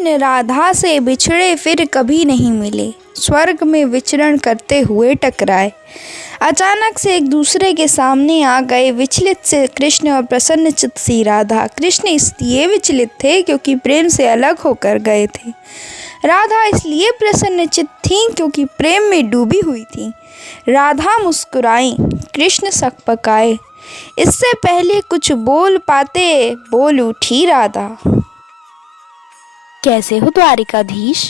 कृष्ण राधा से बिछड़े फिर कभी नहीं मिले, स्वर्ग में विचरण करते हुए टकराए। अचानक से एक दूसरे के सामने आ गए, विचलित से कृष्ण और प्रसन्नचित्त सी राधा। कृष्ण इसलिए विचलित थे क्योंकि प्रेम से अलग होकर गए थे। राधा इसलिए प्रसन्नचित्त थीं क्योंकि प्रेम में डूबी हुई थीं। राधा मुस्कुराई, कृष्ण सकपकाए। इससे पहले कुछ बोल पाते बोल उठी राधा। कैसे हो द्वारिकाधीश?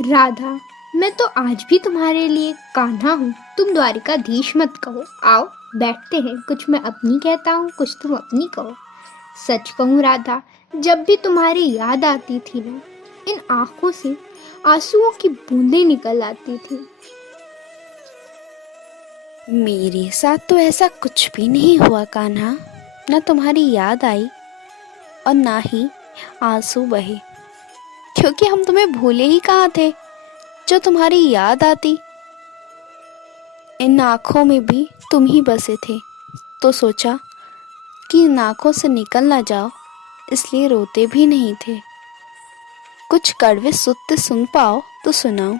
राधा, मैं तो आज भी तुम्हारे लिए कान्हा हूँ। तुम द्वारिकाधीश मत कहो। आओ बैठते हैं, कुछ मैं अपनी कहता हूँ, कुछ तुम अपनी कहो। सच कहूँ राधा, जब भी तुम्हारी याद आती थी ना, इन आंखों से आंसुओं की बूंदें निकल आती थी। मेरे साथ तो ऐसा कुछ भी नहीं हुआ कान्हा। न तुम्हारी याद आई और ना ही आंसू बहे, क्योंकि हम तुम्हें भूले ही कहाँ थे जो तुम्हारी याद आती। इन आँखों में भी तुम ही बसे थे, तो सोचा कि इन आँखों से निकल ना जाओ, इसलिए रोते भी नहीं थे। कुछ कड़वे सुत्ते सुन पाओ तो सुनाओ।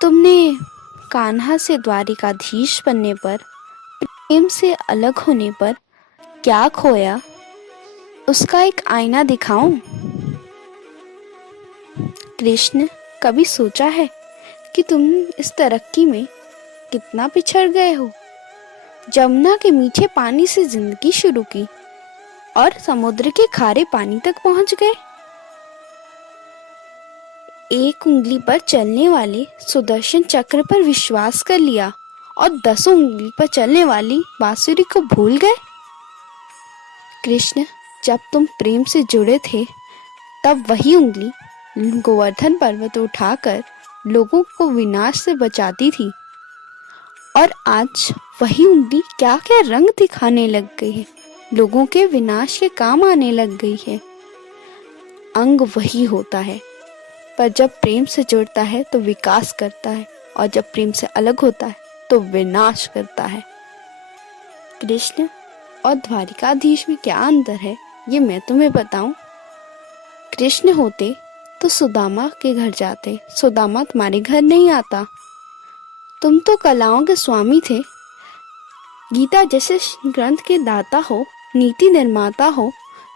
तुमने कान्हा से द्वारिकाधीश बनने पर, प्रेम से अलग होने पर क्या खोया, उसका एक आईना दिखाऊं? कृष्ण, कभी सोचा है कि तुम इस तरक्की में कितना पिछड़ गए हो? जमुना के मीठे पानी से जिंदगी शुरू की और समुद्र के खारे पानी तक पहुंच गए। एक उंगली पर चलने वाले सुदर्शन चक्र पर विश्वास कर लिया और 10 उंगली पर चलने वाली बांसुरी को भूल गए। कृष्ण, जब तुम प्रेम से जुड़े थे तब वही उंगली गोवर्धन पर्वत उठाकर लोगों को विनाश से बचाती थी, और आज वही उंगली क्या क्या रंग दिखाने लग गई है, लोगों के विनाश के काम आने लग गई है। अंग वही होता है, पर जब प्रेम से जुड़ता है तो विकास करता है, और जब प्रेम से अलग होता है तो विनाश करता है। कृष्ण और द्वारिकाधीश में क्या अंतर है, ये मैं तुम्हें बताऊं। कृष्ण होते तो सुदामा के घर जाते, सुदामा तुम्हारे घर नहीं आता। तुम तो कलाओं के स्वामी थे, गीता जैसे ग्रंथ के दाता हो, नीति निर्माता हो,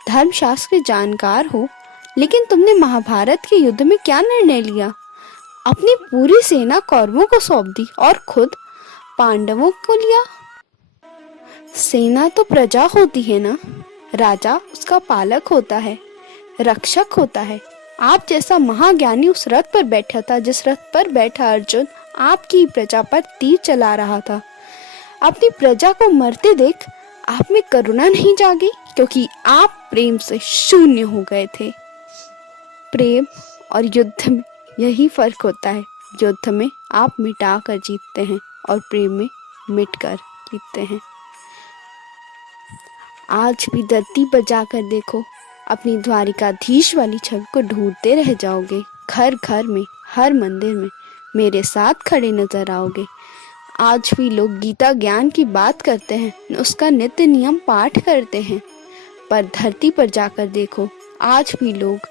धर्मशास्त्र के जानकार हो, लेकिन तुमने महाभारत के युद्ध में क्या निर्णय लिया? अपनी पूरी सेना कौरवों को सौंप दी और खुद पांडवों को लिया। सेना तो प्रजा होती है ना, राजा उसका पालक होता है, रक्षक होता है। आप जैसा महाज्ञानी उस रथ पर बैठा था जिस रथ पर बैठा अर्जुन आपकी प्रजा पर तीर चला रहा था। अपनी प्रजा को मरते देख आप में करुणा नहीं जागी, क्योंकि आप प्रेम से शून्य हो गए थे। प्रेम और युद्ध में यही फर्क होता है। युद्ध में आप मिटा कर जीतते हैं और प्रेम में मिट कर जीतते हैं। आज भी धरती पर जाकर देखो, अपनी द्वारिकाधीश वाली छवि को ढूंढते रह जाओगे। घर घर में, हर मंदिर में मेरे साथ खड़े नजर आओगे। आज भी लोग गीता ज्ञान की बात करते हैं, उसका नित्य नियम पाठ करते हैं, पर धरती पर जाकर देखो, आज भी लोग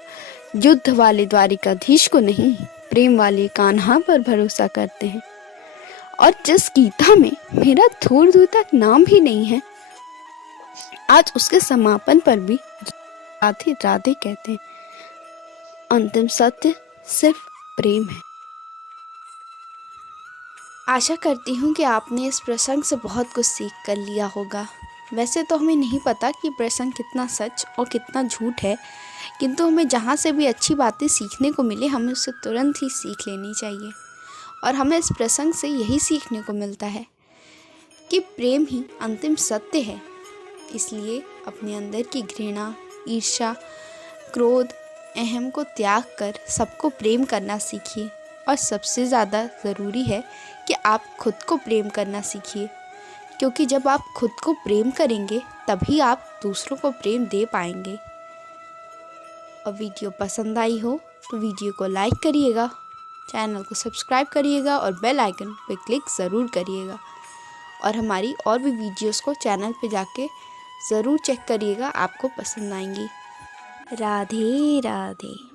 युद्ध वाले द्वारिकाधीश को नहीं, प्रेम वाले कान्हा पर भरोसा करते हैं। और जिस गीता में मेरा दूर दूर तक नाम भी नहीं है, आज उसके समापन पर भी राधे राधे कहते हैं। अंतिम सत्य सिर्फ प्रेम है। आशा करती हूँ कि आपने इस प्रसंग से बहुत कुछ सीख कर लिया होगा। वैसे तो हमें नहीं पता कि प्रसंग कितना सच और कितना झूठ है, किंतु हमें जहाँ से भी अच्छी बातें सीखने को मिले हमें उससे तुरंत ही सीख लेनी चाहिए। और हमें इस प्रसंग से यही सीखने को मिलता है कि प्रेम ही अंतिम सत्य है। इसलिए अपने अंदर की घृणा, ईर्ष्या, क्रोध, अहम को त्याग कर सबको प्रेम करना सीखिए। और सबसे ज़्यादा ज़रूरी है कि आप खुद को प्रेम करना सीखिए, क्योंकि जब आप खुद को प्रेम करेंगे तभी आप दूसरों को प्रेम दे पाएंगे। और वीडियो पसंद आई हो तो वीडियो को लाइक करिएगा, चैनल को सब्सक्राइब करिएगा और बेल आइकन पर क्लिक ज़रूर करिएगा। और हमारी और भी वीडियोस को चैनल पे जाके ज़रूर चेक करिएगा, आपको पसंद आएंगी। राधे राधे।